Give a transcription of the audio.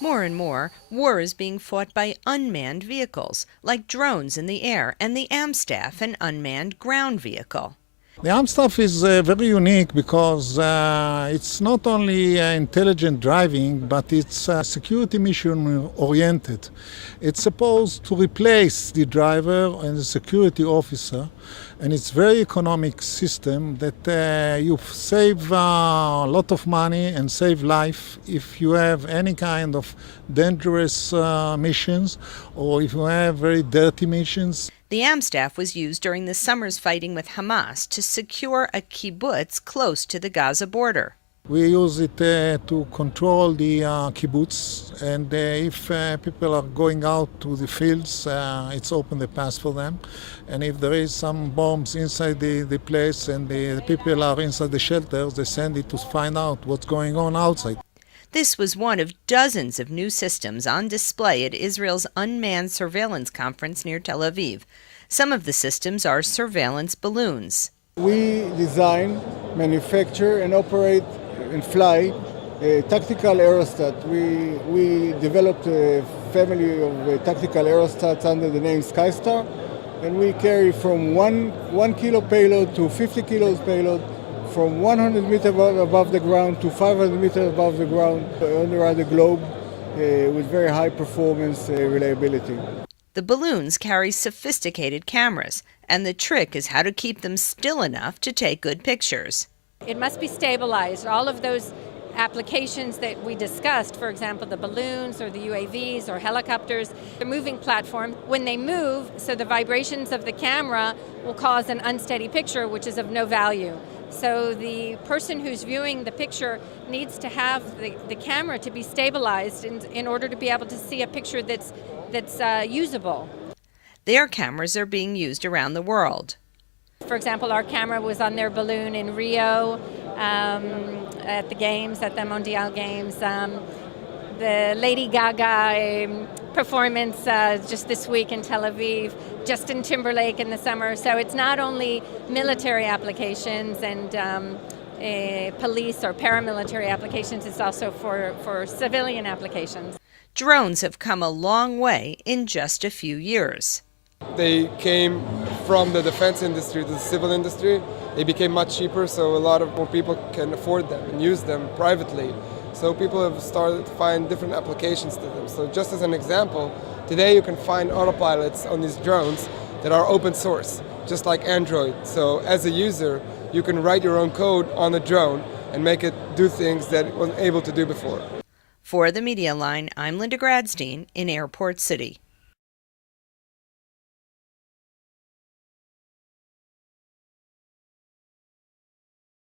More and more, war is being fought by unmanned vehicles, like drones in the air and the Amstaff, an unmanned ground vehicle. The Amstaff is very unique because it's not only intelligent driving, but it's security mission oriented. It's supposed to replace the driver and the security officer, and it's very economic system that you save a lot of money and save life if you have any kind of dangerous missions or if you have very dirty missions. The Amstaff was used during the summer's fighting with Hamas to secure a kibbutz close to the Gaza border. We use it to control the kibbutz, and if people are going out to the fields, it's open the pass for them. And if there is some bombs inside the place and the people are inside the shelters, they send it to find out what's going on outside. This was one of dozens of new systems on display at Israel's Unmanned Surveillance Conference near Tel Aviv. Some of the systems are surveillance balloons. We design, manufacture, and operate and fly a tactical aerostat. We developed a family of tactical aerostats under the name SkyStar, and we carry from 1 kilo payload to 50 kilos payload, from 100 meters above the ground to 500 meters above the ground, around the globe, with very high performance reliability. The balloons carry sophisticated cameras, and the trick is how to keep them still enough to take good pictures. It must be stabilized. All of those applications that we discussed, for example, the balloons or the UAVs or helicopters, the moving platform, when they move, so the vibrations of the camera will cause an unsteady picture, which is of no value. So the person who's viewing the picture needs to have the camera to be stabilized in order to be able to see a picture that's usable. Their cameras are being used around the world. For example, our camera was on their balloon in Rio at the games, at the Mondial Games. The Lady Gaga performance just this week in Tel Aviv, Justin Timberlake in the summer. So it's not only military applications and police or paramilitary applications, it's also for civilian applications. Drones have come a long way in just a few years. They came from the defense industry to the civil industry. They became much cheaper, so a lot of more people can afford them and use them privately. So people have started to find different applications to them. So just as an example, today you can find autopilots on these drones that are open source, just like Android. So as a user, you can write your own code on the drone and make it do things that it wasn't able to do before. For the Media Line, I'm Linda Gradstein in Airport City.